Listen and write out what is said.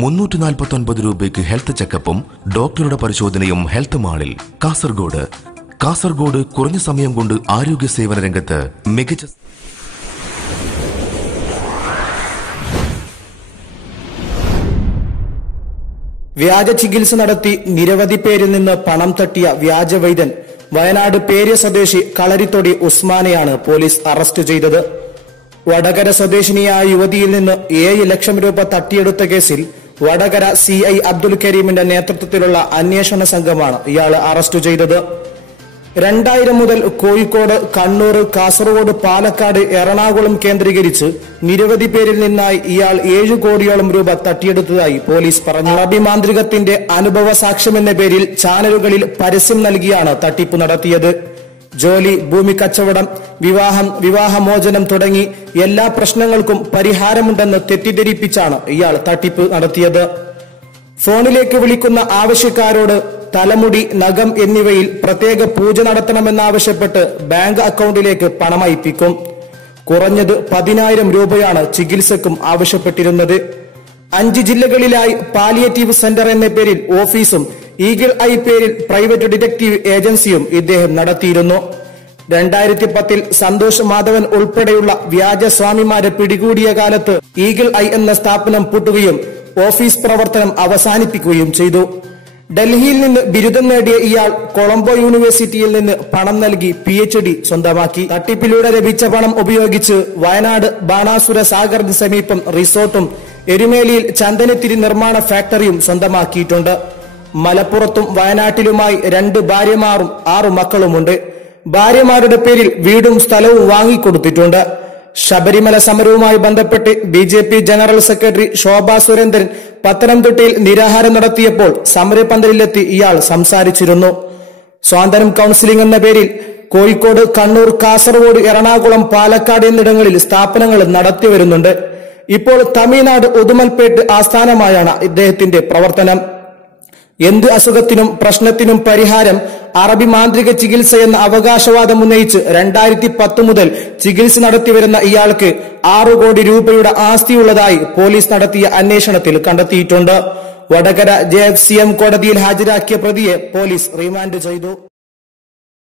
349 രൂപയ്ക്ക് ഹെൽത്ത് ചെക്കപ്പും ഡോക്ടറുടെ പരിശോധനയും ഹെൽത്ത് മാളിൽ. കാസർഗോഡ് കുറഞ്ഞ സമയം കൊണ്ട് ആരോഗ്യ സേവന രംഗത്ത് മികച്ച. വ്യാജ ചികിത്സ നടത്തി നിരവധി പേരിൽ നിന്ന് പണം തട്ടിയ വ്യാജ വൈദ്യൻ വയനാട് പേര്യ സ്വദേശി കളരിത്തൊടി ഉസ്മാനെയാണ് പോലീസ് അറസ്റ്റ് ചെയ്തത്. വടകര സ്വദേശിനിയായ യുവതിയിൽ നിന്ന് 7 ലക്ഷം രൂപ തട്ടിയെടുത്ത കേസിൽ വടകര CI അബ്ദുൽ കരീമിന്റെ നേതൃത്വത്തിലുള്ള അന്വേഷണ സംഘമാണ് ഇയാളെ അറസ്റ്റ് ചെയ്തത്. 2000 മുതൽ കോഴിക്കോട്, കണ്ണൂർ, കാസർഗോഡ്, പാലക്കാട്, എറണാകുളം കേന്ദ്രീകരിച്ച് നിരവധി പേരിൽ നിന്നായി ഇയാൾ 7 കോടിയോളം രൂപ തട്ടിയെടുത്തതായി പോലീസ് പറഞ്ഞു. അറബി മാന്ത്രികത്തിന്റെ അനുഭവ സാക്ഷ്യമെന്ന പേരിൽ ചാനലുകളിൽ പരസ്യം നൽകിയാണ് തട്ടിപ്പ് നടത്തിയത്. ജോലി, ഭൂമി കച്ചവടം, വിവാഹം, വിവാഹമോചനം തുടങ്ങി എല്ലാ പ്രശ്നങ്ങൾക്കും പരിഹാരമുണ്ടെന്ന് തെറ്റിദ്ധരിപ്പിച്ചാണ് ഇയാൾ തട്ടിപ്പ് നടത്തിയത്. ഫോണിലേക്ക് വിളിക്കുന്ന ആവശ്യക്കാരോട് തലമുടി, നഖം എന്നിവയിൽ പ്രത്യേക പൂജ നടത്തണമെന്നാവശ്യപ്പെട്ട് ബാങ്ക് അക്കൗണ്ടിലേക്ക് പണം അയപ്പിക്കും. കുറഞ്ഞത് 10,000 രൂപയാണ് ചികിത്സക്കും ആവശ്യപ്പെട്ടിരുന്നത്. 5 ജില്ലകളിലായി പാലിയേറ്റീവ് സെന്റർ എന്ന പേരിൽ ഓഫീസും ഈഗിൾ ഐ പേരിൽ പ്രൈവറ്റ് ഡിറ്റക്റ്റീവ് ഏജൻസിയും ഇദ്ദേഹം നടത്തിയിരുന്നു. 2010 സന്തോഷ് മാധവൻ ഉൾപ്പെടെയുള്ള വ്യാജ സ്വാമിമാരെ പിടികൂടിയ കാലത്ത് ഈഗിൾ ഐ എന്ന സ്ഥാപനം പൂട്ടുകയും ഓഫീസ് പ്രവർത്തനം അവസാനിപ്പിക്കുകയും ചെയ്തു. ഡൽഹിയിൽ നിന്ന് ബിരുദം നേടിയ ഇയാൾ കൊളംബോ യൂണിവേഴ്സിറ്റിയിൽ നിന്ന് പണം നൽകി PhD സ്വന്തമാക്കി. തട്ടിപ്പിലൂടെ ലഭിച്ച പണം ഉപയോഗിച്ച് വയനാട് ബാണാസുര സാഗറിന് സമീപം റിസോർട്ടും എരുമേലിയിൽ ചന്ദനത്തിരി നിർമ്മാണ ഫാക്ടറിയും സ്വന്തമാക്കിയിട്ടുണ്ട്. മലപ്പുറത്തും വയനാട്ടിലുമായി 2 ഭാര്യമാരും 6 മക്കളുമുണ്ട്. ഭാര്യമാരുടെ പേരിൽ വീടും സ്ഥലവും വാങ്ങിക്കൊടുത്തിട്ടുണ്ട്. ശബരിമല സമരവുമായി ബന്ധപ്പെട്ട് BJP general secretary Shobha Surendran പത്തനംതിട്ടയിൽ നിരാഹാരം നടത്തിയപ്പോൾ സമരപന്തലിലെത്തി ഇയാൾ സംസാരിച്ചിരുന്നു. സ്വാതന്ത്ര്യം കൌൺസിലിംഗ് എന്ന പേരിൽ കോഴിക്കോട്, കണ്ണൂർ, കാസർഗോഡ്, എറണാകുളം, പാലക്കാട് എന്നിടങ്ങളിൽ സ്ഥാപനങ്ങൾ നടത്തി വരുന്നുണ്ട്. ഇപ്പോൾ തമിഴ്നാട് ഉദുമൽപേട്ട് ആസ്ഥാനമായാണ് ഇദ്ദേഹത്തിന്റെ പ്രവർത്തനം. എന്ത് അസുഖത്തിനും പ്രശ്നത്തിനും പരിഹാരം അറബി മാന്ത്രിക ചികിത്സ എന്ന അവകാശവാദം ഉന്നയിച്ച് 2010 മുതൽ ചികിത്സ നടത്തിവരുന്ന ഇയാൾക്ക് 6 കോടി രൂപയുടെ ആസ്തിയുള്ളതായി പോലീസ് നടത്തിയ അന്വേഷണത്തിൽ കണ്ടെത്തിയിട്ടുണ്ട്. വടകര JFCM കോടതിയിൽ ഹാജരാക്കിയ പ്രതിയെ പോലീസ് റിമാൻഡ് ചെയ്തു.